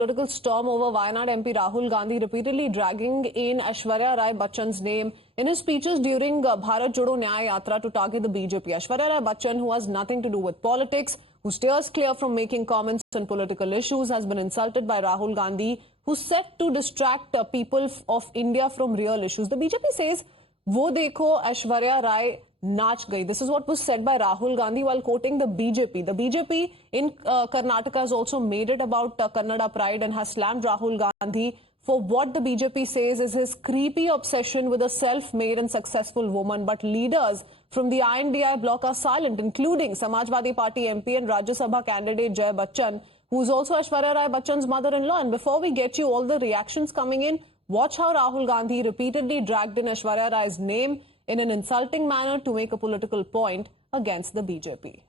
political storm over Wayanad MP Rahul Gandhi repeatedly dragging in Aishwarya Rai Bachchan's name in his speeches during Bharat Jodo Nyaya Yatra to target the BJP. Aishwarya Rai Bachchan, who has nothing to do with politics, who steers clear from making comments on political issues, has been insulted by Rahul Gandhi, who's set to distract people of India from real issues. The BJP says, "Wo dekho Aishwarya Rai naach gayi." This is what was said by Rahul Gandhi while quoting the BJP. The BJP in Karnataka has also made it about Kannada pride and has slammed Rahul Gandhi for what the BJP says is his creepy obsession with a self-made and successful woman. But leaders from the INDI bloc are silent, including Samajwadi Party MP and Rajya Sabha candidate Jay Bachchan, who's also Aishwarya Rai Bachchan's mother-in-law. And before we get you all the reactions coming in, watch how Rahul Gandhi repeatedly dragged in Aishwarya Rai's name in an insulting manner to make a political point against the BJP.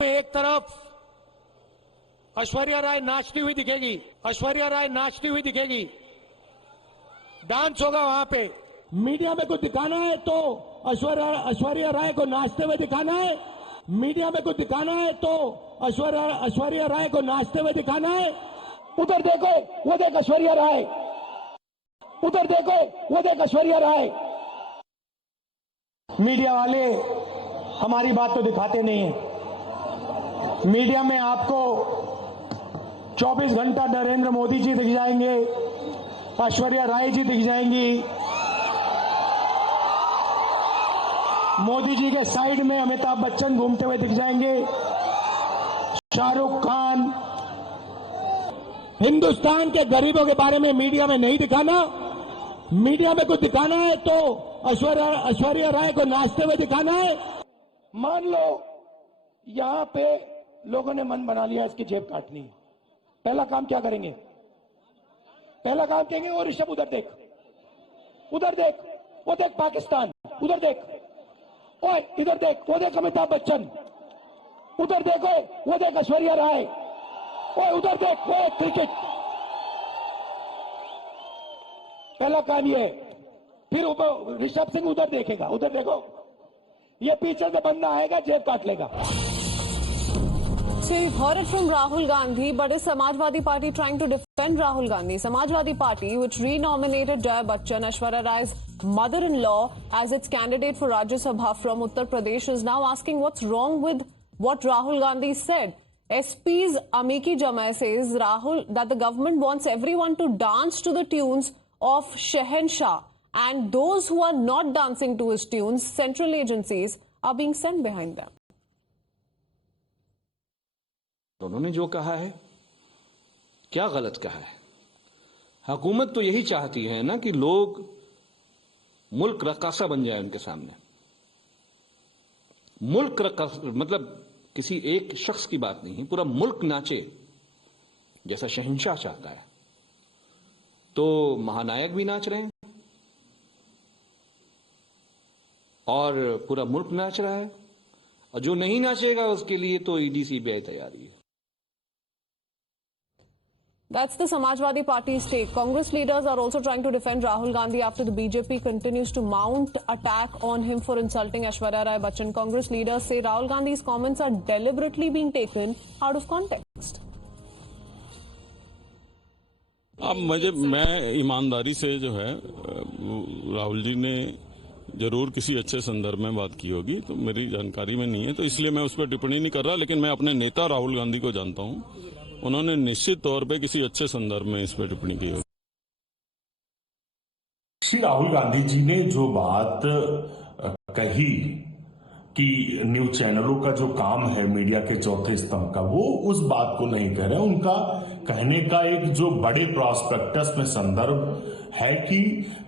एक तरफ ऐश्वर्या राय नाचती हुई दिखेगी, ऐश्वर्या राय नाचती हुई दिखेगी, dance होगा वहां पे। मीडिया में कुछ दिखाना है तो ऐश्वर्या राय को नाचते हुए दिखाना है। मीडिया में कुछ दिखाना है तो ऐश्वर्या राय को नाचते हुए दिखाना है। उधर देखो, वो देख ऐश्वर्या राय, उधर देखो, वो देख ऐश्वर्या राय। मीडिया वाले हमारी बात तो दिखाते नहीं है। मीडिया में आपको 24 घंटा नरेंद्र मोदी जी दिख जाएंगे, ऐश्वर्या राय जी दिख जाएंगी, मोदी जी के साइड में अमिताभ बच्चन घूमते हुए दिख जाएंगे, शाहरुख खान। हिंदुस्तान के गरीबों के बारे में मीडिया में नहीं दिखाना। मीडिया में कुछ दिखाना है तो ऐश्वर्या राय को नाचते हुए दिखाना है। मान लो यहां पे लोगों ने मन बना लिया इसकी जेब काटनी है, पहला काम क्या करेंगे? पहला काम कहेंगे वो ऋषभ उधर देख, उधर देख, वो देख पाकिस्तान, उधर देख, ओए इधर देख, वो देख अमिताभ बच्चन, उधर देखो, वो देख ऐश्वर्या राय, ओए उधर देख, वो क्रिकेट। पहला काम ये। फिर ऋषभ सिंह उधर देखेगा, उधर देखो, ये पीछे से बंदा आएगा, जेब काट लेगा। So you've heard it from Rahul Gandhi, but is Samajwadi Party trying to defend Rahul Gandhi? Samajwadi Party, which renominated Jay Bachchan, Aishwarya Rai's mother-in-law, as its candidate for Rajya Sabha from Uttar Pradesh, is now asking what's wrong with what Rahul Gandhi said. SP's Amiki Jamai says that the government wants everyone to dance to the tunes of Shehenshah, and those who are not dancing to his tunes, central agencies are being sent behind them. उन्होंने जो कहा है, क्या गलत कहा है? हुकूमत तो यही चाहती है ना कि लोग मुल्क रक्कासा बन जाए उनके सामने। मुल्क रक्कासा मतलब किसी एक शख्स की बात नहीं है, पूरा मुल्क नाचे जैसा शहंशाह चाहता है। तो महानायक भी नाच रहे हैं और पूरा मुल्क नाच रहा है, और जो नहीं नाचेगा उसके लिए तो ईडी सीबीआई तैयारी है। That's the Samajwadi Party's take. Congress leaders are also trying to defend Rahul Gandhi after the BJP continues to mount attack on him for insulting Aishwarya Rai Bachchan. Congress leaders say Rahul Gandhi's comments are deliberately being taken out of context. अब मैं ईमानदारी से जो है, राहुल जी ने जरूर किसी अच्छे संदर्भ में बात की होगी, तो मेरी जानकारी में नहीं है, तो इसलिए मैं उस पर टिप्पणी नहीं कर रहा। लेकिन मैं अपने नेता राहुल गांधी को जानता हूं, उन्होंने निश्चित तौर पे किसी अच्छे संदर्भ में इस पर टिप्पणी की होगी। श्री राहुल गांधी जी ने जो बात कही कि न्यूज चैनलों का जो काम है मीडिया के चौथे स्तंभ का, वो उस बात को नहीं कह रहे। उनका कहने का एक जो बड़े प्रॉस्पेक्टस में संदर्भ है कि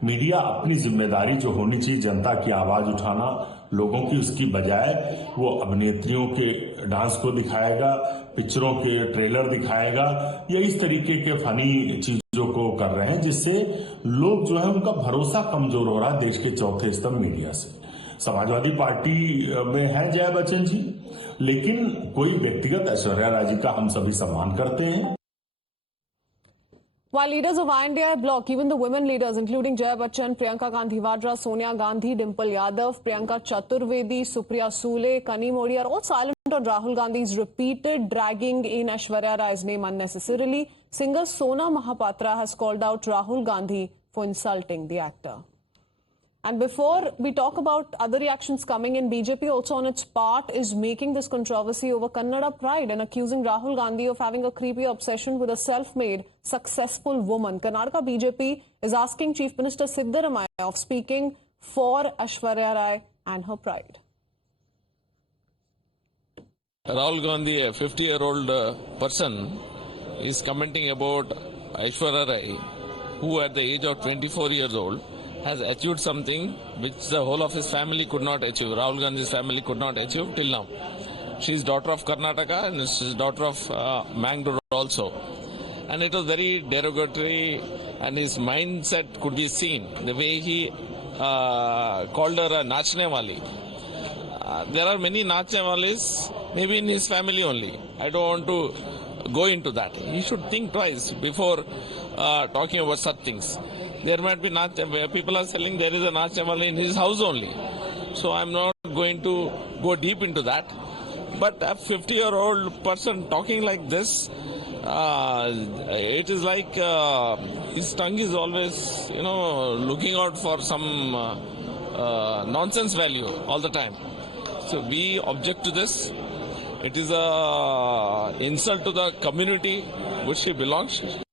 मीडिया अपनी जिम्मेदारी जो होनी चाहिए जनता की आवाज उठाना, लोगों की, उसकी बजाय वो अभिनेत्रियों के डांस को दिखाएगा, पिक्चरों के ट्रेलर दिखाएगा, या इस तरीके के फनी चीजों को कर रहे हैं, जिससे लोग जो है उनका भरोसा कमजोर हो रहा है देश के चौथे स्तंभ मीडिया से। समाजवादी पार्टी में है जय बच्चन जी, लेकिन कोई व्यक्तिगत ऐश्वर्या राय जी का हम सभी सम्मान करते हैं। While leaders of INDI bloc, even the women leaders, including Jaya Bachchan, Priyanka Gandhi Vadra, Sonia Gandhi, Dimple Yadav, Priyanka Chaturvedi, Supriya Sule, Kani Modi are all silent on Rahul Gandhi's repeated dragging in Aishwarya Rai's name unnecessarily. Singer Sona Mahapatra has called out Rahul Gandhi for insulting the actor. And before we talk about other reactions coming in, BJP also on its part is making this controversy over Kannada pride and accusing Rahul Gandhi of having a creepy obsession with a self-made, successful woman. Karnataka BJP is asking Chief Minister Siddaramaiah of speaking for Aishwarya Rai and her pride. Rahul Gandhi, a 50-year-old person, is commenting about Aishwarya Rai, who at the age of 24 years old has achieved something which the whole of his family could not achieve. Rahul Gandhi's family could not achieve till now. She is daughter of Karnataka and she is daughter of Mangalore also. And it was very derogatory and his mindset could be seen. The way he called her a Nachne Wali. There are many Nachne Walis, maybe in his family only. I don't want to go into that. He should think twice before talking about such things. There might be where people are selling there is a Nachne Wali in his house only. So I'm not going to go deep into that. But a 50-year-old person talking like this, it is like his tongue is always, looking out for some nonsense value all the time. So we object to this. It is a insult to the community which he belongs to.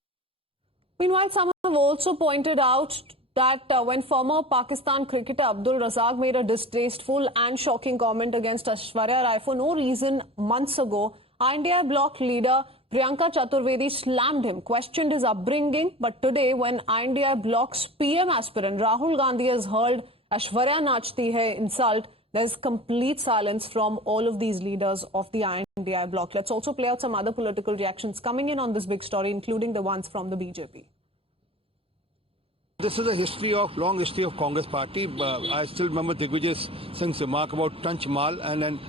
Meanwhile, some have also pointed out that when former Pakistan cricketer Abdul Razak made a distasteful and shocking comment against Aishwarya Rai for no reason months ago, INDI bloc leader Priyanka Chaturvedi slammed him, questioned his upbringing. But today, when INDI bloc's PM aspirant Rahul Gandhi has heard Aishwarya Nachti Hai insult, there's complete silence from all of these leaders of the INDI bloc. Let's also play out some other political reactions coming in on this big story, including the ones from the BJP. This is a long history of Congress party. I still remember Digvijay Singh's remark about Tanch Mal, and then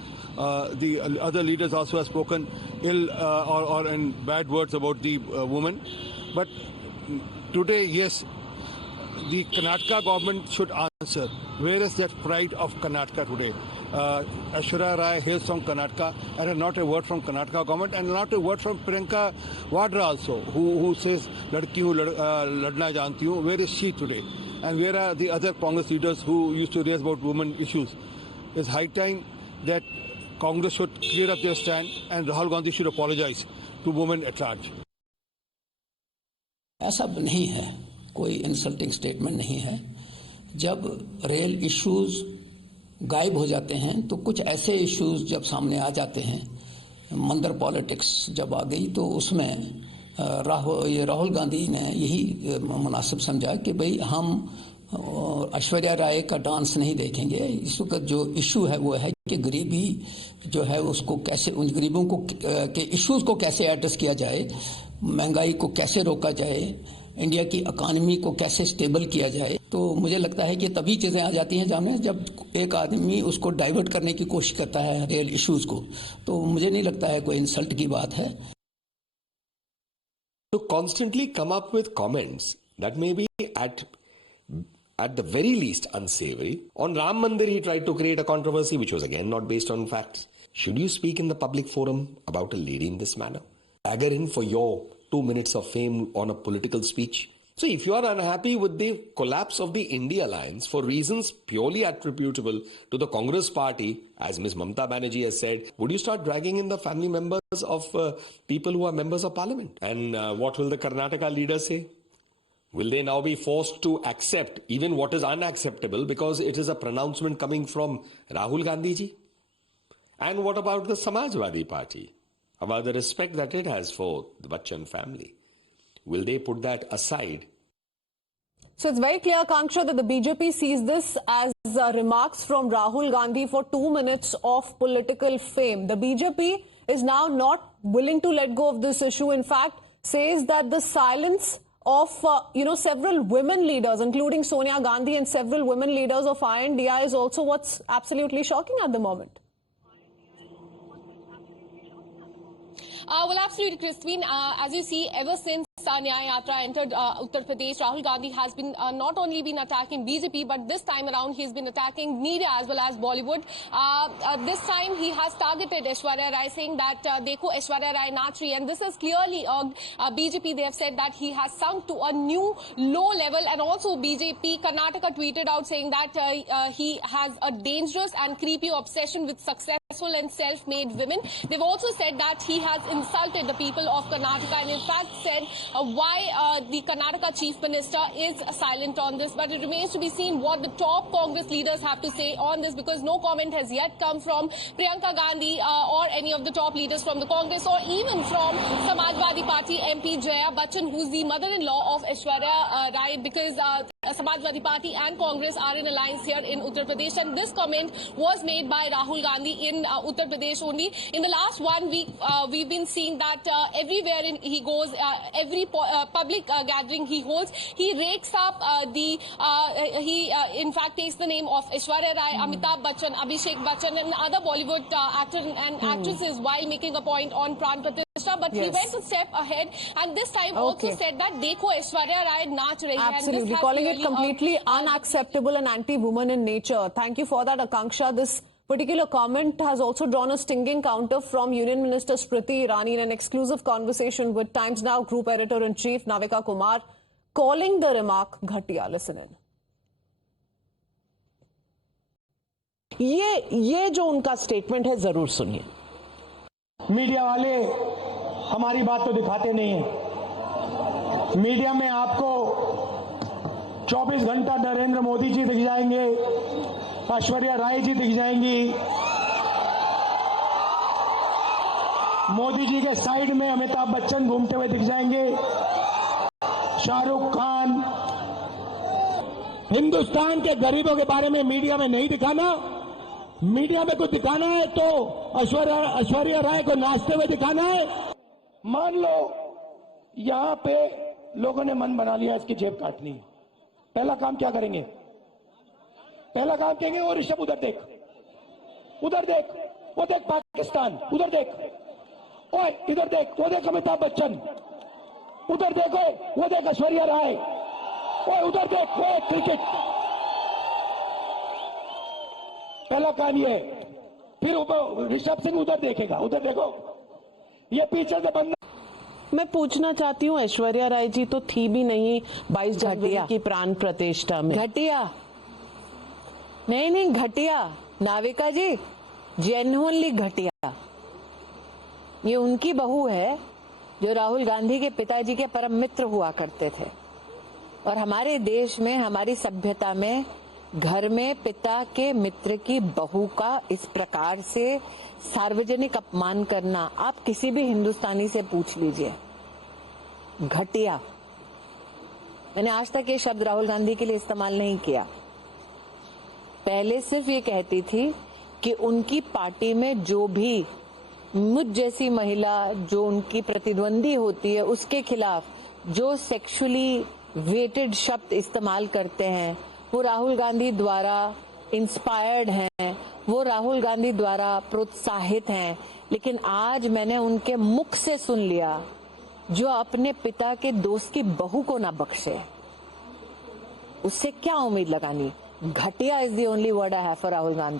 the other leaders also have spoken ill or in bad words about the woman. But today, yes, the Karnataka government should answer. Where is that pride of Karnataka today? Aishwarya Rai hails from Karnataka, and not a word from Karnataka government, and not a word from Priyanka Vadra also, who says "Ladki hu ladna janti hu." Where is she today? And where are the other Congress leaders who used to raise about women issues? It's high time that Congress should clear up their stand, and Rahul Gandhi should apologize to women at large. ऐसा नहीं है, कोई insulting statement नहीं है. जब real issues गायब हो जाते हैं तो कुछ ऐसे इश्यूज जब सामने आ जाते हैं, मंदर पॉलिटिक्स जब आ गई तो उसमें राहुल गांधी ने यही मुनासिब समझा कि भाई हम ऐश्वर्या राय का डांस नहीं देखेंगे. इस वक्त जो इशू है वो है कि गरीबी जो है उसको कैसे, उन गरीबों को के इश्यूज को कैसे एड्रेस किया जाए, महंगाई को कैसे रोका जाए, इंडिया की इकॉनमी को कैसे स्टेबल किया जाए. तो मुझे लगता है कि तभी चीजें आ जाती हैं सामने जब एक आदमी उसको डाइवर्ट करने की कोशिश करता है रियल इश्यूज को. तो मुझे नहीं लगता है कोई इंसल्ट की बात है. To constantly come up with comments that may be at the very least unsavory. On Ram Mandir, he tried to create a controversy which was again not based on facts. Should you speak in the public forum about a lady in this manner? Dagger in for your 2 minutes of fame on a political speech? So if you are unhappy with the collapse of the India Alliance for reasons purely attributable to the Congress party, as Ms. Mamata Banerjee has said, would you start dragging in the family members of people who are members of parliament? And what will the Karnataka leaders say? Will they now be forced to accept even what is unacceptable because it is a pronouncement coming from Rahul Gandhi ji? And what about the Samajwadi Party? About the respect that it has for the Bachchan family? Will they put that aside? So it's very clear, Kanksha, that the BJP sees this as remarks from Rahul Gandhi for 2 minutes of political fame. The BJP is now not willing to let go of this issue. In fact, says that the silence of, several women leaders, including Sonia Gandhi and several women leaders of INDI is also what's absolutely shocking at the moment. Well, absolutely, Christine. As you see, ever since Nyaya Yatra entered Uttar Pradesh, Rahul Gandhi has been not only been attacking BJP, but this time around he's been attacking media as well as Bollywood. This time he has targeted Aishwarya Rai, saying that Dekho Aishwarya Rai naach rahi, and this has clearly irked BJP. They have said that he has sunk to a new low level, and also BJP Karnataka tweeted out saying that he has a dangerous and creepy obsession with successful and self-made women. They've also said that he has insulted the people of Karnataka, and in fact said why the Karnataka Chief Minister is silent on this. But it remains to be seen what the top Congress leaders have to say on this, because no comment has yet come from Priyanka Gandhi or any of the top leaders from the Congress, or even from Samajwadi Party MP Jaya Bachchan, who's the mother-in-law of Aishwarya Rai, because Samajwadi Party and Congress are in alliance here in Uttar Pradesh. And this comment was made by Rahul Gandhi in Uttar Pradesh only. In the last 1 week, we've been seeing that everywhere he goes, every public gathering he holds, he rakes up he in fact takes the name of Aishwarya Rai, Amitabh Bachchan, Abhishek Bachchan and other Bollywood actors and actresses while making a point on Pran Pratishtha. But he went a step ahead, and this time also said that Dekho Aishwarya Rai naach rahi hai. Absolutely, calling it completely unacceptable and anti-woman in nature. Thank you for that, Akanksha. This particular comment has also drawn a stinging counter from Union Minister Smriti Irani in an exclusive conversation with Times Now Group Editor-in-Chief Navika Kumar, calling the remark ghatiya. Listen in. ये जो उनका statement है जरूर सुनिए। Media वाले हमारी बात तो दिखाते नहीं है। मीडिया में आपको 24 घंटा नरेंद्र मोदी जी दिख जाएंगे, ऐश्वर्या राय जी दिख जाएंगी, मोदी जी के साइड में अमिताभ बच्चन घूमते हुए दिख जाएंगे, शाहरुख खान। हिंदुस्तान के गरीबों के बारे में मीडिया में नहीं दिखाना। मीडिया में कुछ दिखाना है तो ऐश्वर्या राय को नाचते हुए दिखाना है। मान लो यहां पे लोगों ने मन बना लिया इसकी जेब काटनी है, पहला काम क्या करेंगे? पहला काम कहेंगे वो ऋषभ उधर देख, उधर देख, वो देख पाकिस्तान, उधर देख, ओए इधर देख, वो देख अमिताभ बच्चन, उधर देखो, वो देख ऐश्वर्या राय, ओए उधर देख, वो क्रिकेट। पहला काम ये, फिर ऋषभ सिंह उधर देखेगा, उधर देखो, ये पीछे से बंद। मैं पूछना चाहती हूँ, ऐश्वर्या राय जी तो थी भी नहीं 22 जनवरी की प्राण प्रतिष्ठा में। घटिया नहीं घटिया, नाविका जी, जेन्युइनली घटिया। ये उनकी बहू है जो राहुल गांधी के पिताजी के परम मित्र हुआ करते थे, और हमारे देश में, हमारी सभ्यता में, घर में पिता के मित्र की बहू का इस प्रकार से सार्वजनिक अपमान करना, आप किसी भी हिंदुस्तानी से पूछ लीजिए, घटिया। मैंने आज तक ये शब्द राहुल गांधी के लिए इस्तेमाल नहीं किया। पहले सिर्फ ये कहती थी कि उनकी पार्टी में जो भी मुझ जैसी महिला जो उनकी प्रतिद्वंदी होती है उसके खिलाफ जो सेक्सुअली वेटेड शब्द इस्तेमाल करते हैं वो राहुल गांधी द्वारा इंस्पायर्ड हैं, वो राहुल गांधी द्वारा प्रोत्साहित हैं। लेकिन आज मैंने उनके मुख से सुन लिया, जो अपने पिता के दोस्त की बहू को ना बख्शे, उससे क्या उम्मीद लगानी? घटिया is the only word I have for Rahul Gandhi.